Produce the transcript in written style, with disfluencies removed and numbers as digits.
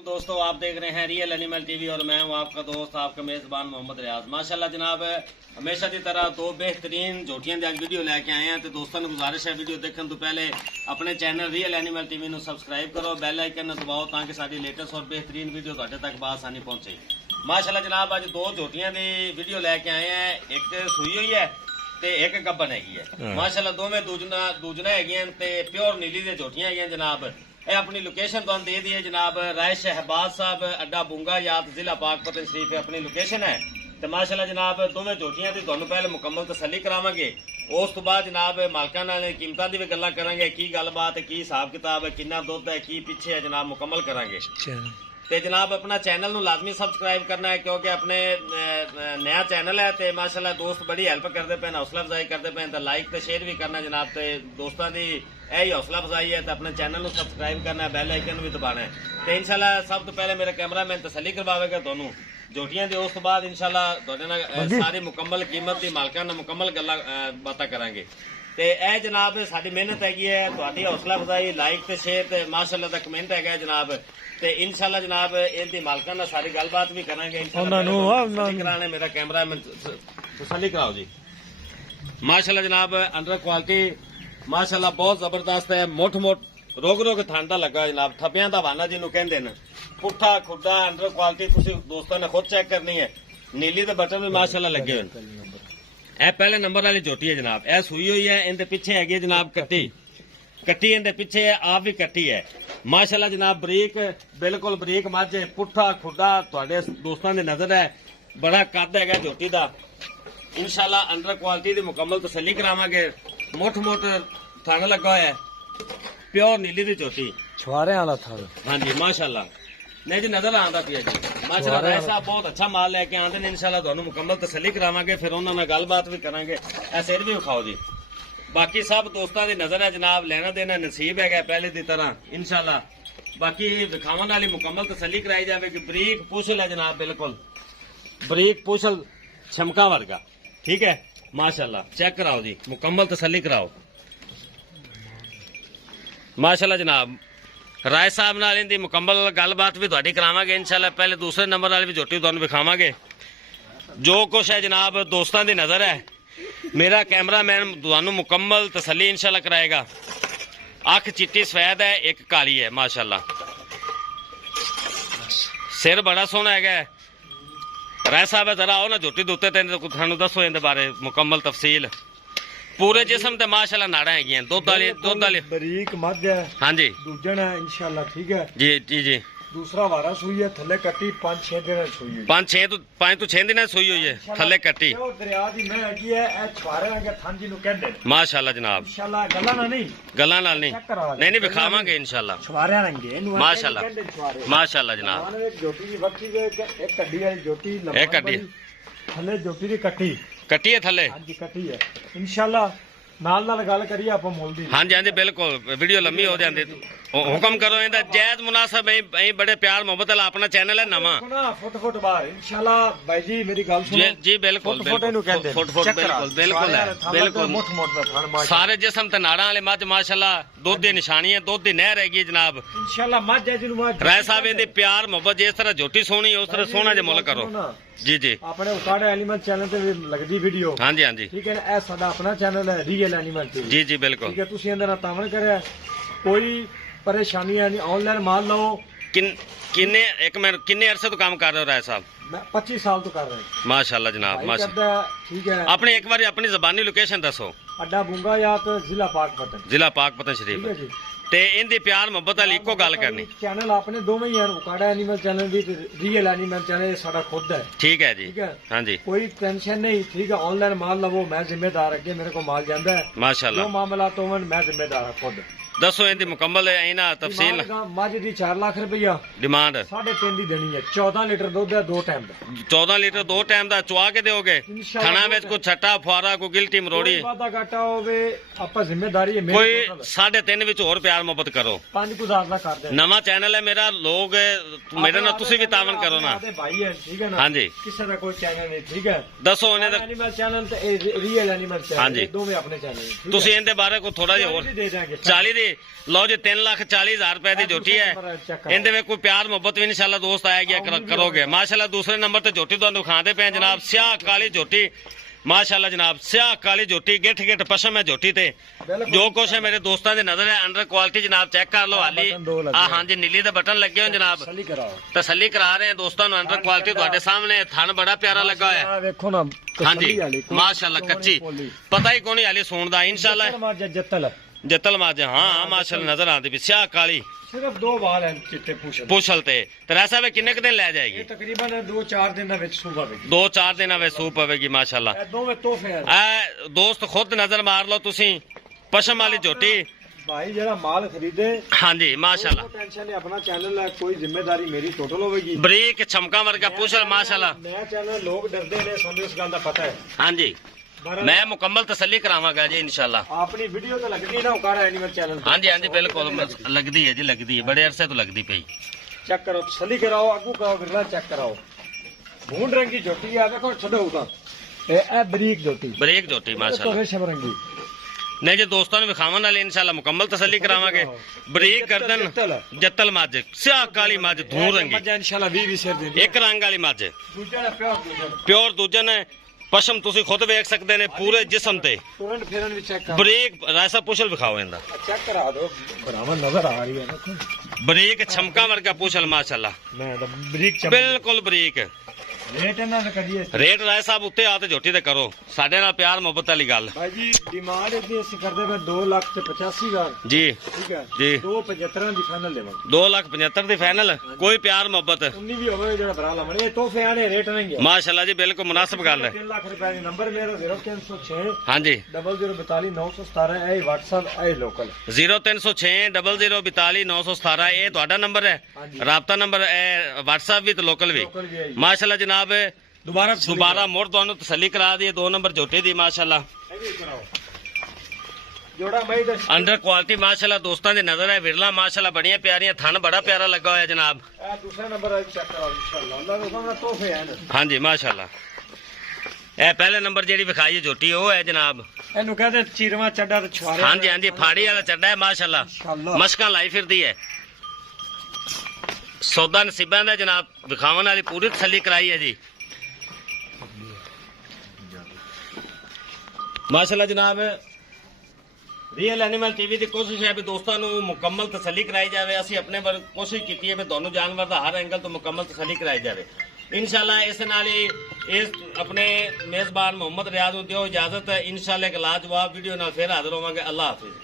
दोस्तों आप देख रहे हैं रियल एनिमल टीवी और मैं हूं आपका दोस्त आपका मेजबान मोहम्मद रियाज। माशाल्लाह जनाब हमेशा की तरह दो बेहतरीन झोटियां दी अज वीडियो लैके आए हैं। तो दोस्तों ने गुजारिश है वीडियो देखने तो पहले अपने चैनल रियल एनिमल टीवी को सबसक्राइब करो, बेल आइकन दबाओ ताकि साडी लेटेस्ट और बेहतरीन वीडियो तुहाडे तक बआसानी पहुंचे। माशाल्लाह जनाब अज दो झोटियां दी वीडियो लैके आए हैं, एक सूई हुई है ते एक गब्बन हैगी है। माशाल्लाह दोवें दूजना हैगियां ते प्योर नीली दे झोटियां हैगियां जनाब। ਇਹ ਆਪਣੀ ਲੋਕੇਸ਼ਨ ਤੁਹਾਨੂੰ ਦੇ ਦਈਏ ਜਨਾਬ, ਰਾਏ ਸ਼ਹਿਬਾਜ਼ ਸਾਹਿਬ ਅੱਡਾ ਬੁੰਗਾ ਯਾਦ ਜ਼ਿਲ੍ਹਾ ਪਾਕਪਤਨ ਸ਼ਰੀਫ ਆਪਣੀ ਲੋਕੇਸ਼ਨ ਹੈ। ਤੇ ਮਾਸ਼ਾਅੱਲਾ ਜਨਾਬ ਦੋਵੇਂ ਝੋਟੀਆਂ ਦੀ ਤੁਹਾਨੂੰ ਪਹਿਲੇ ਮੁਕੰਮਲ ਤਸੱਲੀ ਕਰਾਵਾਂਗੇ, ਉਸ ਤੋਂ ਬਾਅਦ ਜਨਾਬ ਮਾਲਕਾਂ ਨਾਲ ਕੀਮਤਾਂ ਦੀ ਵੀ ਗੱਲਾਂ ਕਰਾਂਗੇ, ਕੀ ਗੱਲਬਾਤ ਹੈ, ਕੀ ਹਿਸਾਬ ਕਿਤਾਬ ਹੈ, ਕਿੰਨਾ ਦੁੱਧ ਹੈ, ਕੀ ਪਿੱਛੇ ਹੈ ਜਨਾਬ ਮੁਕੰਮਲ ਕਰਾਂਗੇ। ਤੇ ਜਨਾਬ ਆਪਣਾ ਚੈਨਲ ਨੂੰ ਲਾਜ਼ਮੀ ਸਬਸਕ੍ਰਾਈਬ ਕਰਨਾ ਹੈ ਕਿਉਂਕਿ ਆਪਣੇ ਨया ਚੈਨਲ ਹੈ ਤੇ ਮਾਸ਼ਾਅੱਲਾ ਦੋਸਤ ਬੜੀ ਹੈਲਪ ਕਰਦੇ ਪਏ, ਹੌਸਲਾ ਅਫਜ਼ਾਈ ਕਰਦੇ ਪਏ। ਤਾਂ ਲਾਈਕ ਤੇ ਸ਼ੇਅਰ ਵੀ ਕਰਨਾ ਜਨਾਬ, ਤੇ ਦੋਸਤਾਂ ਦੀ ਇਹ ਹੌਸਲਾ ਅਫਜ਼ਾਈ ਹੈ। ਤੇ ਆਪਣੇ ਚੈਨਲ ਨੂੰ ਸਬਸਕ੍ਰਾਈਬ ਕਰਨਾ ਹੈ, ਬੈਲ ਆਈਕਨ ਨੂੰ ਵੀ ਦਬਾਉਣਾ ਹੈ। ਤੇ ਇਨਸ਼ਾਅੱਲਾ ਸਭ ਤੋਂ ਪਹਿਲੇ ਮੇਰਾ ਕੈਮਰਾਮੈਨ ਤਸੱਲੀ ਕਰਵਾਵੇਗਾ ਤੁਹਾਨੂੰ ਝੋਟੀਆਂ ਦੀ, ਉਸ ਤੋਂ ਬਾਅਦ ਇਨਸ਼ਾਅੱਲਾ ਤੁਹਾਡੇ ਨਾਲ ਸਾਰੀ ਮੁਕੰਮਲ ਕੀਮਤ ਦੀ ਮਾਲਕਾਂ ਨਾਲ ਮੁਕੰਮਲ ਗੱਲਾਂ ਬਾਤਾਂ ਕਰਾਂਗੇ। ਤੇ ਇਹ ਜਨਾਬ ਸਾਡੀ ਮਿਹਨਤ ਹੈਗੀ ਹੈ, ਤੁਹਾਡੀ ਹੌਸਲਾ ਅਫਜ਼ਾਈ, ਲਾਈਕ ਤੇ ਸ਼ੇਅਰ ਤੇ ਮਾਸ਼ਾਅੱਲਾ ਦਾ ਕਮੈਂਟ ਹੈਗਾ ਜਨਾਬ। ਤੇ ਇਨਸ਼ਾਅੱਲਾ ਜਨਾਬ ਇਹਦੀ ਮਾਲਕਾਂ ਨਾਲ ਸਾਰੀ ਗੱਲਬਾਤ ਵੀ ਕਰਾਂਗੇ ਇਨਸ਼ਾਅੱਲਾ। ਕਰਾਣੇ ਮੇਰਾ ਕੈਮਰਾਮੈਨ ਤਸੱਲੀ ਕਰਾਓ ਜੀ। ਮਾਸ਼ਾਅੱਲਾ ਜਨਾਬ ਅੰਡਰ ਕੁਆਲਿਟੀ ਮਾਸ਼ਾਅੱਲਾ ਬਹੁਤ ਜ਼ਬਰਦਸਤ ਹੈ। ਮੁੱਠ ਰੋਗ ਠੰਡਾ ਲੱਗਾ ਜਨਾਬ, ਥੱਪਿਆਂ ਦਾ ਵਾਨਾ ਜਿਹਨੂੰ ਕਹਿੰਦੇ ਨੇ, ਪੁੱਠਾ ਖੁੱਡਾ ਅੰਡਰ ਕੁਆਲਿਟੀ ਤੁਸੀਂ ਦੋਸਤਾਂ ਨੇ ਖੁਦ ਚੈੱਕ ਕਰਨੀ ਹੈ। ਨੀਲੀ ਦੇ ਬਟਨ ਵੀ ਮਾਸ਼ਾਅੱਲਾ ਲੱਗੇ ਹੋਏ ਨੇ। ਇਹ ਪਹਿਲੇ ਨੰਬਰ ਵਾਲੀ ਝੋਟੀ ਹੈ ਜਨਾਬ, ਇਹ ਸੂਈ ਹੋਈ ਹੈ। ਇਹਦੇ ਪਿੱਛੇ ਹੈਗੀ ਜਨਾਬ ਕੱਟੀ ਇਹਦੇ ਪਿੱਛੇ ਆਪ ਵੀ ਕੱਟੀ ਹੈ। ਮਾਸ਼ਾਅੱਲਾ ਜਨਾਬ ਬਰੀਕ ਬਿਲਕੁਲ ਬਰੀਕ ਮੱਝ, ਪੁੱਠਾ ਖੁੱਡਾ ਤੁਹਾਡੇ ਦੋਸਤਾਂ ਦੀ ਨਜ਼ਰ ਹੈ, ਬੜਾ ਕੱਦ ਹੈਗਾ ਝੋਟੀ ਦਾ। ਇਨਸ਼ਾਅੱਲਾ ਅੰਡਰ ਕੁਆਲਿਟੀ ਦੀ ਮੁਕੰਮਲ ਤਸੱਲੀ ਕਰਾਵਾਂਗੇ। ਮੁੱਠ ਥਣ ਲੱਗਾ ਹੋਇਆ, ਪਿਓਰ ਨੀਲੀ ਦੀ ਝੋਟੀ, ਛੁਆਰਿਆਂ ਵਾਲਾ ਥਣ। ਹਾਂਜੀ ਮਾਸ਼ਾਅੱਲਾ ਨਹੀਂ ਜੀ ਨਜ਼ਰ ਆਉਂਦਾ ਪਿਆ ਜੀ। ਮਾਸ਼ਾਅੱਲਾ ਰਾਏ ਸਾਹਿਬ ਬਹੁਤ ਅੱਛਾ ਮਾਲ ਲੈ ਕੇ ਆਉਂਦੇ ਨੇ। ਇਨਸ਼ਾਅੱਲਾ ਤੁਹਾਨੂੰ ਮੁਕੰਮਲ ਤਸੱਲੀ ਕਰਾਵਾਂਗੇ, ਫਿਰ ਉਹਨਾਂ ਨਾਲ ਗੱਲਬਾਤ ਵੀ ਕਰਾਂਗੇ। ਇਹ ਸਿਰ ਵੀ ਵਿਖਾਓ ਜੀ। ਬਾਕੀ ਸਭ ਦੋਸਤਾਂ ਦੀ ਨਜ਼ਰ ਹੈ ਜਨਾਬ, ਲੈਣਾ ਦੇਣਾ ਨਸੀਬ ਹੈਗਾ ਪਹਿਲੇ ਦੀ ਤਰ੍ਹਾਂ ਇਨਸ਼ਾਅੱਲਾ। ਬਾਕੀ ਵਿਖਾਉਣ ਵਾਲੀ ਮੁਕੰਮਲ ਤਸੱਲੀ ਕਰਾਈ ਜਾਵੇਗੀ। ਬਰੀਕ ਪੁਛਲ ਹੈ ਜਨਾਬ, ਬਿਲਕੁਲ ਬਰੀਕ ਪੁਛਲ ਛਮਕਾ ਵਰਗਾ, ਠੀਕ ਹੈ ਮਾਸ਼ਾਅੱਲਾ। ਚੈੱਕ ਕਰਾਓ ਜੀ, ਮੁਕੰਮਲ ਤਸੱਲੀ ਕਰਾਓ ਮਾਸ਼ਾਅੱਲਾ ਜਨਾਬ। ਰਾਏ ਸਾਹਿਬ ਨਾਲ ਇਹਦੀ ਮੁਕੰਮਲ ਗੱਲਬਾਤ ਵੀ ਤੁਹਾਡੀ ਕਰਾਵਾਂਗੇ ਇਨਸ਼ਾਅੱਲਾ। ਪਹਿਲੇ ਦੂਸਰੇ ਨੰਬਰ ਵਾਲੀ ਵੀ ਝੋਟੀ ਤੁਹਾਨੂੰ ਵਿਖਾਵਾਂਗੇ। ਜੋ ਕੁਛ ਹੈ ਜਨਾਬ ਦੋਸਤਾਂ ਦੀ ਨਜ਼ਰ ਹੈ, ਮੇਰਾ ਕੈਮਰਾਮੈਨ ਤੁਹਾਨੂੰ ਮੁਕੰਮਲ ਤਸੱਲੀ ਇਨਸ਼ਾਅੱਲਾ ਕਰਾਏਗਾ। ਅੱਖ ਚਿੱਟੀ ਸਫੈਦ ਹੈ, ਇੱਕ ਕਾਲੀ ਹੈ ਮਾਸ਼ਾਅੱਲਾ। ਸਿਰ ਬੜਾ ਸੋਹਣਾ ਹੈਗਾ। ਰਾਏ ਸਾਹਿਬ ਜ਼ਰਾ ਆਓ ਨਾ ਝੋਟੀ ਦੇ ਉੱਤੇ, ਤੁਹਾਨੂੰ ਦੱਸੋ ਇਹਦੇ ਬਾਰੇ ਮੁਕੰਮਲ ਤਫਸੀਲ। ਪੂਰੇ ਜਿਸਮ ਤੇ ਮਾਸ਼ਾਅੱਲਾ ਨਾੜਾਂ ਹੈਗੀਆਂ, ਦੁੱਧ ਵਾਲੀ ਬਰੀਕ ਮੱਝ ਹੈ। ਹਾਂਜੀ ਦੂਜਣ ਹੈ ਇਨਸ਼ਾਅੱਲਾ, ਠੀਕ ਹੈ ਜੀ ਜੀ ਜੀ। ਦੂਸਰਾ ਵਾਰਾ ਸੂਈ ਹੈ, ਥੱਲੇ ਕੱਟੀ 5-6 ਦਿਨਾਂ ਦੀ ਸੂਈ ਹੈ। 5 ਤੋਂ 6 ਦਿਨਾਂ ਸੂਈ ਹੋਈ ਹੈ, ਥੱਲੇ ਕੱਟੀ। ਉਹ ਦਰਿਆ ਦੀ ਮੈਂ ਹੈਗੀ ਹੈ, ਇਹ ਛੁਆਰਿਆਂ ਦੇ ਥਣ ਜਿਹਨੂੰ ਕਹਿੰਦੇ ਨੇ ਮਾਸ਼ਾਅੱਲਾ ਜਨਾਬ। ਇਨਸ਼ਾਅੱਲਾ ਗੱਲਾਂ ਨਾਲ ਨਹੀਂ ਨਹੀਂ ਵਿਖਾਵਾਂਗੇ ਇਨਸ਼ਾਅੱਲਾ। ਛੁਆਰਿਆਂ ਰੰਗੇ ਇਹਨੂੰ ਮਾਸ਼ਾਅੱਲਾ ਮਾਸ਼ਾਅੱਲਾ ਜਨਾਬ। ਝੋਟੀ ਦੀ ਬੱਚੀ ਦੇ ਇੱਕ ਕੱਢੀ ਵਾਲੀ ਝੋਟੀ, ਇਹ ਕੱਢੀ ਥੱਲੇ ਝੋਟੀ ਦੀ ਕੱਟੀ ਹੈ ਥੱਲੇ। ਹਾਂਜੀ ਕੱਟੀ ਹੈ ਇਨਸ਼ਾਅੱਲਾ। ਨਾਲ ਗੱਲ ਕਰੀਏ ਆਪਾਂ ਮੁੱਲ ਦੀ। ਹਾਂਜੀ ਹਾਂਜੀ ਬਿਲਕੁਲ, ਵੀਡੀਓ ਲੰਮੀ ਹੋ ਜਾਂਦੀ। ਹੁਕਮ ਕਰੋ ਇਹਦਾ ਜਾਇਜ਼ ਮੁਨਾਸਬ ਹੈ। ਬੜੇ ਪਿਆਰ ਮੁਹੱਬਤ ਨਾਲ ਆਪਣਾ ਚੈਨਲ ਹੈ ਨਵਾਂ, ਫੁੱਟ ਬਾਹਰ ਇਨਸ਼ਾਅੱਲਾ। ਬਾਈ ਜੀ ਮੇਰੀ ਗੱਲ ਸੁਣੋ ਜੀ ਬਿਲਕੁਲ ਫੁੱਟ ਇਹਨੂੰ ਕਹਿੰਦੇ ਫੁੱਟ ਬਿਲਕੁਲ। ਸਾਰੇ ਜਿਸਮ ਤੇ ਨਾੜਾਂ ਵਾਲੇ ਮੱਝ ਮਾਸ਼ਾਅੱਲਾ, ਦੁੱਧ ਦੀ ਨਿਸ਼ਾਨੀ ਹੈ, ਦੁੱਧ ਦੀ ਨਹਿਰ ਹੈਗੀ ਜਨਾਬ ਇਨਸ਼ਾਅੱਲਾ। ਮੱਝ ਹੈ ਜਿਹਨੂੰ ਰਾਏ ਸਾਹਿਬ ਇਹਦੀ ਪਿਆਰ ਮੁਹੱਬਤ ਜਿਸ ਤਰ੍ਹਾਂ ਝੋਟੀ ਸੋਹਣੀ ਉਸ ਤਰ੍ਹਾਂ ਸੋਹਣਾ ਜਿਹਾ ਮੁੱਲ ਕਰੋ ਜੀ ਜੀ। ਆਪਣੇ ਉਕਾੜੇ ਐਨੀਮਲ ਚੈਨਲ ਤੇ ਵੀ ਲੱਗਦੀ ਵੀਡੀਓ, ਹਾਂਜੀ ਹਾਂਜੀ ਠੀਕ ਹੈ ਨਾ। ਇਹ ਸਾਡਾ ਆਪਣਾ ਚੈਨਲ ਹੈ ਰੀਅਲ ਐਨੀਮਲ ਤੇ ਜੀ ਜੀ ਬਿਲਕੁਲ, ਠੀਕ ਹੈ। ਤੁਸੀਂ ਇਹਦੇ ਨਾਲ ਤਾਮਨ ਕਰਿਆ, ਕੋਈ ਪਰੇਸ਼ਾਨੀ ਹੈ ਨਹੀਂ। ਆਨਲਾਈਨ ਮਾਲ ਲਓ। ਕਿੰਨੇ ਅਰਸੇ ਤੋਂ ਕੰਮ ਕਰ ਰਹੇ ਹੋ ਰਾਏ ਸਾਹਿਬ? ਮੈਂ 25 ਸਾਲ ਤੋਂ ਕਰ ਰਿਹਾ ਮਾਸ਼ਾਅੱਲਾ ਜਨਾਬ ਮਾਸ਼ਾਅੱਲਾ। ਠੀਕ ਹੈ ਆਪਣੀ ਇੱਕ ਵਾਰੀ ਆਪਣੀ ਜ਼ਬਾਨੀ ਲੋਕੇਸ਼ਨ ਦੱਸੋ। ਅੱਡਾ ਬੁੰਗਾ ਯਾਤ ਜ਼ਿਲ੍ਹਾ ਪਾਕਪਤਨ ਸ਼ਰੀਫ। ਤੇ ਇਹਦੀ ਪਿਆਰ ਮੁਹੱਬਤ ਵਾਲੀ ਇੱਕੋ ਗੱਲ ਕਰਨੀ। ਚੈਨਲ ਆਪਣੇ ਦੋਵੇਂ ਹੀ ਹਨ, ਉਕਾੜਾ ਐਨੀਮਲ ਚੈਨਲ ਵੀ ਤੇ ਰੀਅਲ ਐਨੀਮਲ ਚੈਨਲ ਸਾਡਾ ਖੁਦ ਹੈ, ਠੀਕ ਹੈ ਜੀ। ਠੀਕ ਹੈ ਹਾਂਜੀ ਕੋਈ ਟੈਨਸ਼ਨ ਨਹੀਂ, ਠੀਕ ਹੈ। ਆਨਲਾਈਨ ਮਾਲ ਲਵੋ, ਮੈਂ ਜ਼ਿੰਮੇਦਾਰ। ਅੱਗੇ ਮੇਰੇ ਕੋਲ ਮਾਲ ਜਾਂਦਾ ਹੈ ਮਾਸ਼ਾਅੱਲਾ। ਜੋ ਮਾਮਲਾ ਤੋਂ ਮੈਂ ਜ਼ਿੰਮੇਦਾਰ ਹਾਂ ਖੁਦ। ਦੱਸੋ ਇਹਦੀ ਮੁਕੰਮਲ ਇਹਨਾਂ ਤਫਸੀਲ। ਮੱਝ ਦੀ 4 ਲੱਖ ਰੁਪਈਆ ਡਿਮਾਂਡ 3.5 ਦੀ ਦੇਣੀ ਹੈ। 14 ਲੀਟਰ ਦੁੱਧ ਹੈ, 2 ਟਾਈਮ ਦਾ। 14 ਲੀਟਰ 2 ਟਾਈਮ ਦਾ ਚੁਆ ਕੇ ਦਿਓਗੇ? ਖਾਣਾ ਵਿੱਚ ਕੋਈ ਛੱਟਾ ਫੁਆਰਾ, ਕੋਈ ਗਿਲਟੀ ਮਰੋੜੀ, ਵਾਦਾ ਘਾਟਾ ਹੋਵੇ ਆਪਾਂ ਜ਼ਿੰਮੇਦਾਰੀ ਹੈ। ਕੋਈ 3.5 ਵਿੱਚ ਹੋਰ ਪਿਆਰ ਮੁਹੱਬਤ ਕਰੋ। 5,000 ਦਾ ਕਰ ਦੇ। ਨਵਾਂ ਚੈਨਲ ਹੈ ਮੇਰਾ, ਲੋਕ ਮੇਰੇ ਨਾਲ ਤੁਸੀਂ ਵੀ ਤਾਵਨ ਕਰੋ ਨਾ। ਭਾਈ ਹੈ, ਠੀਕ ਹੈ ਨਾ। ਹਾਂਜੀ ਕਿਸੇ ਦਾ ਕੋਈ ਚੈਨਲ ਨਹੀਂ, ਠੀਕ ਹੈ। ਦੱਸੋ ਇਹਨੇ ਦਾ ਐਨੀਮਲ ਚੈਨਲ ਤੇ ਰੀਅਲ ਐਨੀਮਲ ਚੈਨਲ, ਹਾਂਜੀ ਦੋਵੇਂ ਆਪਣੇ ਚੈਨਲ। ਤੁਸੀਂ ਇਹਦੇ ਬਾਰੇ ਕੋਈ ਥੋੜਾ ਜਿਹਾ ਹੋਰ ਦੇ ਦਾਂਗੇ 40 ਦੀ ਲਓ ਜੀ 3,40,000 ਰੁਪਏ ਦੀ ਝੋਟੀ ਹੈ। ਇਹਦੇ ਵਿੱਚ ਕੋਈ ਪਿਆਰ ਮੁਹੱਬਤ ਵੀ ਇਨਸ਼ਾਅੱਲਾ ਦੋਸਤ ਆਏਗਾ ਕਰੋਗੇ ਮਾਸ਼ਾਅੱਲਾ। ਦੂਸਰੇ ਨੰਬਰ ਤੇ ਝੋਟੀ ਤੁਹਾਨੂੰ ਦਿਖਾਉਂਦੇ ਪਏ ਜਨਾਬ, ਸਿਆਹ ਕਾਲੀ ਝੋਟੀ माशाल्लाह जनाब, सियाह काली झोटी गिठ गिठ पशम है झोटी ते। जो कुछ है मेरे दोस्तों की नजर है अंडर क्वालिटी जनाब चेक कर लो। हाली हाँ जी नीली दे बटन लगे हो जनाब, तसल्ली करा रहे हैं दोस्तों अंडर क्वालिटी ਤੁਹਾਡੇ सामने। थन बड़ा प्यारा लगा है हाँ जी माशाल्लाह, कच्ची पता ही कौन हाली सुन दा इंशाल्लाह। जतल माज हाँ माशाल्लाह नजर आती भी सियाह काली, सिर्फ 2 बाल हैं चिट्टे पूछल ते। ऐसा वे किन्ने दिन ले जाएगी? तकरीबन 2-4 दिन ਵਿੱਚ ਸੂਪ ਆਵੇਗੀ। 2-4 ਦਿਨਾਂ ਵਿੱਚ ਸੂਪ ਆਵੇਗੀ ਮਾਸ਼ਾਅੱਲਾ। ਇਹ ਦੋਵੇਂ ਤੋਹਫੇ ਹਨ। ਦੋਸਤ ਖੁਦ ਨਜ਼ਰ ਮਾਰ ਲਓ ਤੁਸੀਂ, ਪਸ਼ਮ ਵਾਲੀ ਝੋਟੀ भाई जरा माल खरीदे हाँ जी माशाल्लाह, टेंशन नहीं, अपना चैनल है, कोई जिम्मेदारी मेरी टोटल होगी। बरीक छमका वर्गा पूछल माशाल्लाह। नया चैनल लोग डरते हैं, ਸਾਨੂੰ ਇਸ ਗੱਲ ਦਾ ਪਤਾ है। हाँ जी मैं मुकम्मल तसल्ली करावांगा जी इंशाल्लाह। अपनी वीडियो तो लगती है ना उकाड़ा एनिमल चैनल हाँ जी बिल्कुल लगती है जी, लगती है, बड़े अरसे तो लगती पई। चेक करो, तसल्ली कराओ, आगू कराओ, बिरला चेक कराओ। भून रंग की झोटी है, देखो छड़ो उता ए बरीक झोटी, बरीक झोटी माशाल्लाह। तो रेशम रंगी नहीं जी दोस्तों ने विखावन वाले इंशाल्लाह मुकम्मल तसल्ली करावांगे। बरीक गर्दन जत्तल मज, स्याह काली मज, धूर रंगी इंशाल्लाह 20 सिर दे एक रंग वाली मज, दूजा ना प्योर दूजन है। पशम तुसी खुद वेख सकते ने पूरे जिस्म ते, तुरंत फेरन भी चेक करो। बरीक रायसा पुछल विखाओ इंदा, चेक करा दो, बराबर नजर आ रही है देखो। बरीक छमका वर्गा पुछल माशाल्लाह, मैं तो बरीक बिल्कुल बरीक। रेट ना करिए, रेट राय साहब उत्ते आते झोटी ते करो, साडे नाल प्यार मोहब्बत वाली गल भाई जी। डिमांड इतनी ਅਸੀਂ ਕਰਦੇ ਪਏ 2,85,000 जी ठीक है जी, 2,75 ਦੀ ਫਾਈਨਲ ਦੇਵਾਂਗੇ। 2,75,000 ਦੀ ਫਾਈਨਲ, ਕੋਈ ਪਿਆਰ ਮੁਹੱਬਤ 19 ਵੀ ਹੋਵੇ ਜਿਹੜਾ ਭਰਾ ਲਵਣ। ਇਹ ਤੋਹਫੇ ਆਣੇ ਰੇਟ ਨਹੀਂ ਹੈ माशाल्लाह जी, बिल्कुल मुनासिब गल है। 3 ਲੱਖ ਰੁਪਏ ਦੀ ਨੰਬਰ ਮੇਰਾ 0306 हाँ जी 0042 917 ਇਹ WhatsApp ਇਹ ਲੋਕਲ 0306 0042 917 ਇਹ ਤੁਹਾਡਾ ਨੰਬਰ ਹੈ, ਰਾਬਤਾ ਨੰਬਰ WhatsApp ਵੀ ਤੇ ਲੋਕਲ ਵੀ ਲੋਕਲ ਵੀ ਹੈ ਜੀ। माशाल्लाह जनाब। दोबारा मुड़ तुहानू तसल्ली करा दी 2 नंबर झोटी दी माशाल्लाह, ਇਹ ਵੀ ਕਰਾਓ ਜੋੜਾ ਮੈਂ ਦਾ अंडर क्वालिटी माशाल्लाह दोस्तों की नजर है। विरला माशाल्लाह बड़िया प्यारियां, थन बड़ा प्यारा लगा हुआ है जनाब। ਇਹ ਦੂਸਰਾ ਨੰਬਰ ਹੈ, ਚੈੱਕ ਕਰਾਓ इंशाल्लाह। ਅੱਲਾਹ ਦੇ ਹੁਕਮ ਨਾਲ ਤੋਹਫੇ ਹਨ। हाँ जी माशाल्लाह। ए पहले नंबर जेडी विखाई है झोटी वो है जनाब, ਇਹਨੂੰ ਕਹਿੰਦੇ ਚੀਰਵਾ ਚੱਡਾ ਤੇ ਛੁਆਰੇ। हाँ जी फाड़ी वाला चड्डा है माशाल्लाह, इंशाल्लाह मशकां लाई फिरदी है। सौदा नसीबां दा जनाब, विखावन वाली पूरी तसल्ली कराई है जी माशाल्लाह जनाब। रियल एनिमल टीवी की कोशिश है भी दोस्तों को मुकम्मल तसल्ली कराई जाए। असी अपने बार कोशिश की है भी दोनों जानवर का हर एंगल तो मुकम्मल तसल्ली कराई जाए इंशाल्लाह। इस नाल ही इस अपने मेजबान मोहम्मद रियाज नूं दिओ इजाजत। इंशाल्लाह एक लाजवाब वीडियो नाल फिर हाजिर होवांगे। अल्लाह हाफिज।